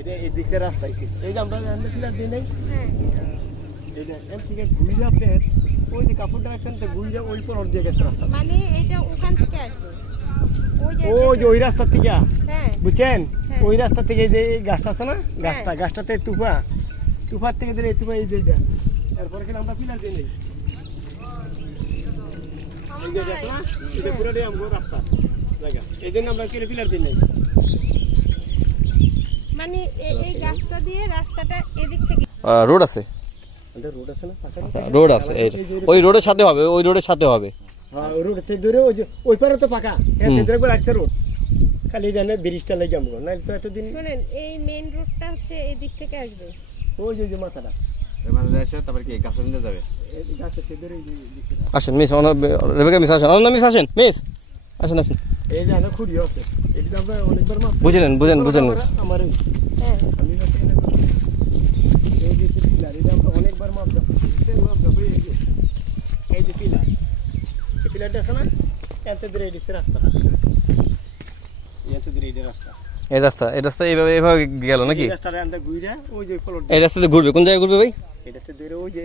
এটা এই দিকটা রাস্তা আছে এই যে আমরা পিলার দিই নাই এটা এম থেকে ঘুরে আপনি ওই যে কাপড়টা রাখছেন তো ঘুরে ওই পর দিয়ে গেছে রাস্তা মানে এটা ওখান থেকে আসবে ওই যে ওই রাস্তা থেকে হ্যাঁ বুঝছেন হ্যাঁ। ওই রাস্তা থেকে যে গাছটা আছে না গাছটাতে তুফার থেকে দিলে তুফা এই দিকটা এরপরে কি আমরা পিলার দিই নাই এই যে দেখো না এটা পুরোটাই আমগো রাস্তা জায়গা এই জন্য আমরা কেটে পিলার দিই নাই মানে এই গাছটা দিয়ে রাস্তাটা এদিক থেকে রোড আছে আমাদের রোড আছে না আচ্ছা রোড আছে ওই রোডের সাথে হবে ওই রোডের সাথে হবে হ্যাঁ রোড থেকে ধরে ওই যে ওই পারে তো পাকা হ্যাঁ ধরে একবার আসছে রোড খালি জানে ব্রিজটা লাগে আমগো না তো এতদিন শুনেন এই মেইন রোডটা হচ্ছে এই দিক থেকে আসবে ওই যে মাথাটা মানে এসে তারপর কি কাছে নিয়ে যাবে এই গাছের থেকে ধরে এই যে আসেন মিস রেবেকা মিস আসেন অন্য মিস আসেন মিস আসেন আসেন এই যে না খুঁড়ি আছে এটা আমরা অনেকবার মাপ বুঝেন আমার হ্যাঁ আমি না এই যে পিলার এটা আমরা অনেকবার মাপ দাও এই যে পিলার এই পিলারটা আছে না এত দূরে এই রাস্তাটা এত দূরে এই রাস্তা এই রাস্তা এইভাবে গেল নাকি এই রাস্তাটা আমরা ঘুরে ওই যে ফলট এই রাস্তাতে ঘুরবে কোন জায়গায় ঘুরবে ভাই এটাতে ধরে ওই যে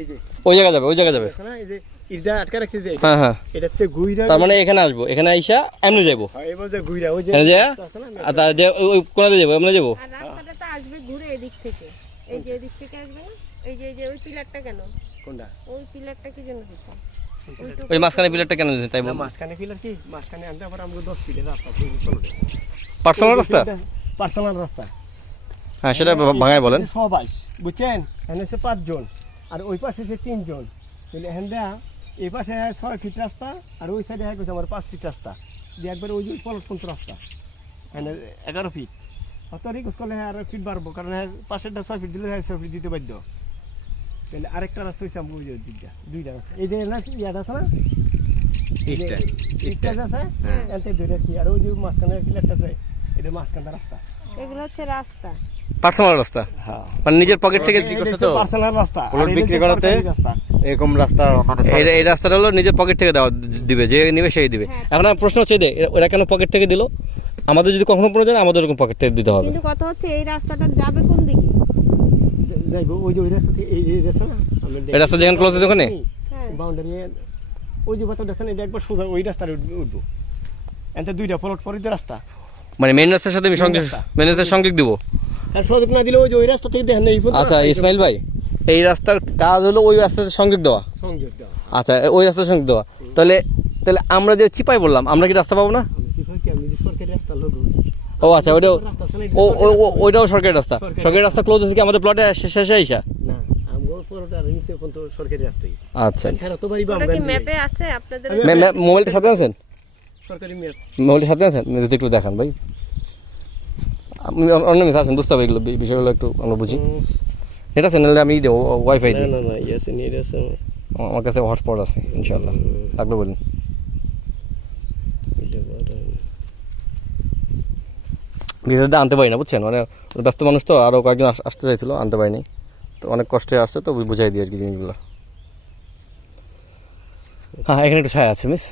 ওই জায়গা যাবে আছে না এই যে ইটা আটকা রাখছে যে হ্যাঁ এটাতে ঘুরে তার মানে এখানে আসবো এখানে আইসা এমনি যাবো হ্যাঁ এবার যে ঘুরে ওই যে এখানে যা আছে না আর তার যে ওই কোনাতে যাবো এমনি যাবো আর রাস্তাটা তো আসবে ঘুরে এদিক থেকে এই যে এদিক থেকে আসবে এই যে ওই পিলারটা কেন কোনটা ওই পিলারটা কি জন্য দিছো ওই মাঝখানে পিলারটা কেন দিয়েছেন তাই না বলবো মাঝখানে পিলার কি মাঝখানে আনতে আবার আমরা 10 ফিটের রাস্তা তৈরি করতে পার্সোনাল রাস্তা পার্সোনাল রাস্তা হ্যাঁ সেটা ভাঙায় বলেন সবাই বুঝছেন এখানে সে 5 জন আর ওই পাশে সে 3 জন তাহলে এখানটা এই পাশে 6 ফিট রাস্তা আর ওই সাইডে হ্যাঁ আমার 5 ফিট রাস্তা যে একবার ওই যে পলট রাস্তা এখানে 11 ফিট অত রিকোয়েস্ট করলে আর ফিট বাড়বো কারণ পাশেরটা 6 ফিট দিলে 6 ফিট দিতে বাধ্য তাহলে আরেকটা রাস্তা হচ্ছে আমার ওই দিকটা দুইটা রাস্তা এই যে না ইয়াদ আছে না ইটটা আছে এতে ধরে কি আর ওই যে মাঝখানে পিলারটা যায় এটা মাঝখানে রাস্তা এগুলো হচ্ছে রাস্তা পার্সোনাল রাস্তা মানে নিজের পকেট থেকে পার্সোনাল রাস্তা প্লট বিক্রি করাতে এরকম রাস্তা মানে এই রাস্তাটা হলো নিজের পকেট থেকে দিবে যে নিবে সেই দিবে এখন আমার প্রশ্ন হচ্ছে ওরা কেন পকেট থেকে দিল আমাদের যদি কখনো প্রয়োজন আমাদের এরকম পকেট থেকে দিতে হবে কিন্তু কথা হচ্ছে এই রাস্তাটা যাবে কোন দিকে যাইবো ওই যে ওই রাস্তা থেকে এই রাস্তা না এই রাস্তা যেখানে ক্লোজ আছে ওখানে হ্যাঁ বাউন্ডারি ওই যে বাতাটা আছে না এটা একবার সোজা ওই রাস্তায় উঠবো এতে দুইটা প্লট পরে তো রাস্তা মানে মেইন রাস্তার সাথে আমি মেইন রাস্তার সংযোগ দিব আর সহযোগ না দিলে ওই যে ওই রাস্তা থেকে দেখেন এই আচ্ছা ইসমাইল ভাই এই রাস্তার কাজ হলো ওই রাস্তাতে সংযোগ দেওয়া সংযোগ দেওয়া আচ্ছা ওই রাস্তার সংযোগ দেওয়া তাহলে আমরা যে চিপাই বললাম আমরা কি রাস্তা পাবো না আমি শিখাই কি আমি যে সরকারি রাস্তা লোক ও আচ্ছা ওইটাও ওইটাও সরকারি রাস্তা সরকারি রাস্তা ক্লোজ আছে কি আমাদের প্লটে শেষে আইসা না আমগো পুরোটা নিচে কোন তো সরকারি রাস্তাই আচ্ছা এখানে তো বাড়ি ওটা কি ম্যাপে আছে আপনাদের মোবাইলটা সাথে আছেন সরকারি ম্যাপ মোবাইলটা সাথে আছেন যদি একটু দেখান ভাই আপনি অন্য মিস আছেন বুঝতে হবে এগুলো বিষয়গুলো একটু আমরা বুঝি এটা আছে নাহলে আমি দেবো ওয়াইফাই দিই না ইয়েস নিড আছে আমার কাছে হটস্পট আছে ইনশাআল্লাহ থাকলে বলুন ভিডিওটা আনতে পারি না বুঝছেন মানে ব্যস্ত মানুষ তো আরও কয়েকজন আসতে চাইছিল আনতে পারিনি তো অনেক কষ্টে আসছে তো বুঝাই দিই আর কি জিনিসগুলো হ্যাঁ এখানে একটু ছায়া আছে মিস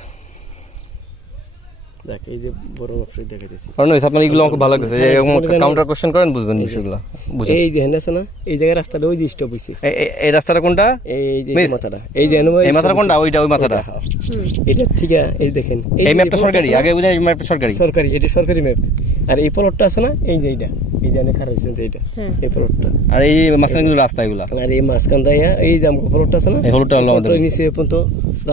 দেখ এই যে বড় অপশন দেখাইতেছি কারণ আপনার এগুলো আমাকে ভালো লাগছে যে এরকম কাউন্টার কোশ্চেন করেন বুঝবেন বিষয়গুলো বুঝেন এই যে হেন আছে না এই জায়গায় রাস্তাটা ওই যে স্টপ হইছে এই রাস্তাটা কোনটা এই যে মিস? মাথাটা এই যে এই মাথাটা কোনটা ওই মাথাটা এটা ঠিক এই দেখেন এই ম্যাপটা সরকারি আগে বুঝেন এই ম্যাপটা সরকারি সরকারি এটা সরকারি ম্যাপ আর এই প্লটটা আছে না এই যে এইটা এই যে খারাপ হইছে যে এইটা এই প্লটটা আর এই মাঝখানে কিন্তু রাস্তা এগুলা আর এই মাঝখান দাইয়া এই যে আমগো প্লটটা আছে না এই হলুদটা হলো আমাদের নিচে পর্যন্ত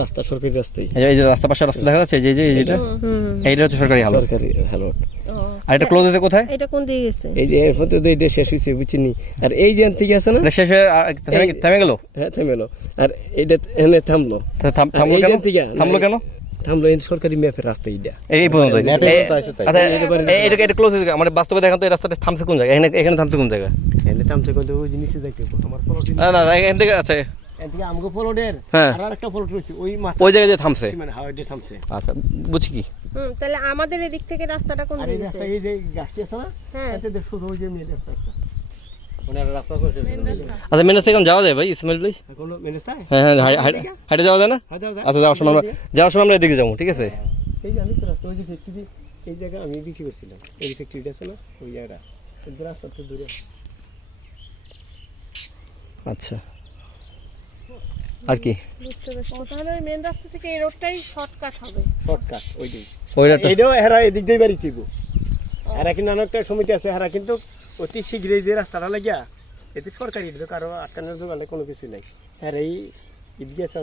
রাস্তা সরকারি রাস্তাই এই যে রাস্তা পাশে রাস্তা দেখা যাচ্ছে এই যে এইটা এইটা হচ্ছে সরকারি হাল সরকারি হ্যালো আর এটা ক্লোজ আছে কোথায় এটা কোন দিকে গেছে এই যে এর পর্যন্ত এটা শেষ হইছে বুঝিনি আর এই যে থেকে আছে না এটা শেষে থেমে গেল হ্যাঁ থেমেলো আর এটা এনে থামলো থামলো এই কেন যে থেকে থামলো কেন থামলো এই সরকারি ম্যাপের রাস্তা এইটা এই পর্যন্ত আছে তাই। আচ্ছা এটা ক্লোজ আছে মানে বাস্তবে দেখেন তো এই রাস্তাটা থামছে কোন জায়গায় এখানে থামছে কোন জায়গায় এনে থামছে কিন্তু ওই জিনিসে দেখতে আমার প্লট না এখান থেকে আছে এদিকে আমগো প্লটের হ্যাঁ। আর একটা প্লট রয়েছে ওই ওই জায়গায় যে থামছে মানে হাওয়াইতে থামছে আচ্ছা বুঝছি কি তাহলে আমাদের এদিক থেকে রাস্তাটা কোন আর এই দিকে রাস্তা গেছে এই যে গাছটি আছে না হ্যাঁ এতে দেখো ওই যে মেন রাস্তা একটা ওনার রাস্তা করছে আচ্ছা মেনে থেকে যাওয়া যায় ভাই ইসমাইল ভাই কোনো মেনস্টাই হ্যাঁ হাইটে যাওয়া যায় না হাজার আচ্ছা যাওয়ার সময় আমরা এদিকে যাবো ঠিক আছে এই যে আমি তো রাস্তা ওই যে ফ্যাক্টরি এই জায়গা আমি বিক্রি করছিলাম এই ফ্যাক্টরিটা আছে না ওই জায়গাটা রাস্তা তো দূরে আচ্ছা আর কি বুঝতে পারছি তাহলে ওই মেন রাস্তা থেকে এই রোডটাই শর্টকাট হবে শর্টকাট ওইটাই ওইটা এটাও হেরা এদিক দিয়ে বাড়ি থিব হেরা কিন্তু অনেকটা সমিতি আছে হেরা কিন্তু অতি শীঘ্রই যে রাস্তাটা লাগিয়া এতে সরকারি এটা কারো আটকানোর জোগালে কোনো কিছু নাই হ্যাঁ এই এদিকে আছে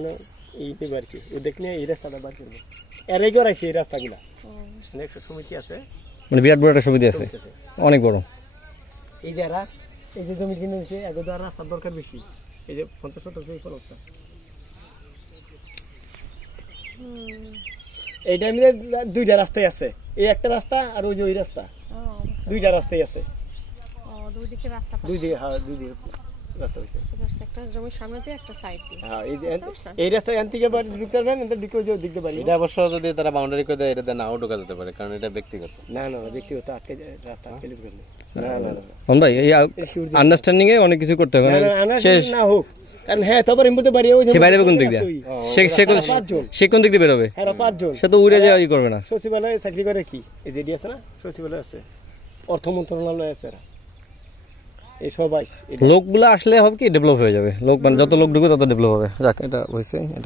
এই নেবে আর কি ও দেখলে এই রাস্তাটা বার করবে এরাই করাইছে এই রাস্তাগুলা মানে একটা সমিতি আছে মানে বিরাট বড় একটা সুবিধা আছে সমিতি আছে। অনেক বড় এই যে এরা এই যে জমি কিনে নিচ্ছে এগো তো আর রাস্তার দরকার বেশি এই যে 50 জমি ফলকটা এইটা মিলে দুইটা রাস্তায় আছে এই একটা রাস্তা আর ওই যে ওই রাস্তা দুইটা রাস্তায় আছে দুই দিকে রাস্তা দুই দিকে হ্যাঁ দুই দিকে রাস্তা হয়েছে একটা জমির সামনে দিয়ে একটা সাইড দিয়ে হ্যাঁ এই রাস্তায় এন থেকে বাড়ি ঢুকতে পারবেন এনতে ঢুকে ওই যে দিকতে পারি এটা অবশ্য যদি তারা বাউন্ডারি করে দেয় এটা নাও ঢোকা যেতে পারে কারণ এটা ব্যক্তিগত। না না ব্যক্তিগত আটকে যায় রাস্তা আটকে লিখবেন না না না হন ভাই এই আন্ডারস্ট্যান্ডিং এ অনেক কিছু করতে হবে না, না না, না, শেষ না হোক কারণ হ্যাঁ তবে এমনিতে বাড়ি ওই যে সে বাইরে কোন দিক দিয়ে সে কোন দিক দিয়ে বেরোবে হ্যাঁ 5 জন সে তো উড়ে যাওয়া করবে না সচিবালয়ে চাকরি করে কি এই যে আছে না সচিবালয় আছে অর্থ মন্ত্রণালয় আছে এরা এই সবাই লোকগুলো আসলে হবে কি ডেভেলপ হয়ে যাবে লোক মানে যত লোক ঢুকবে তত ডেভেলপ হবে যাক এটা হয়েছে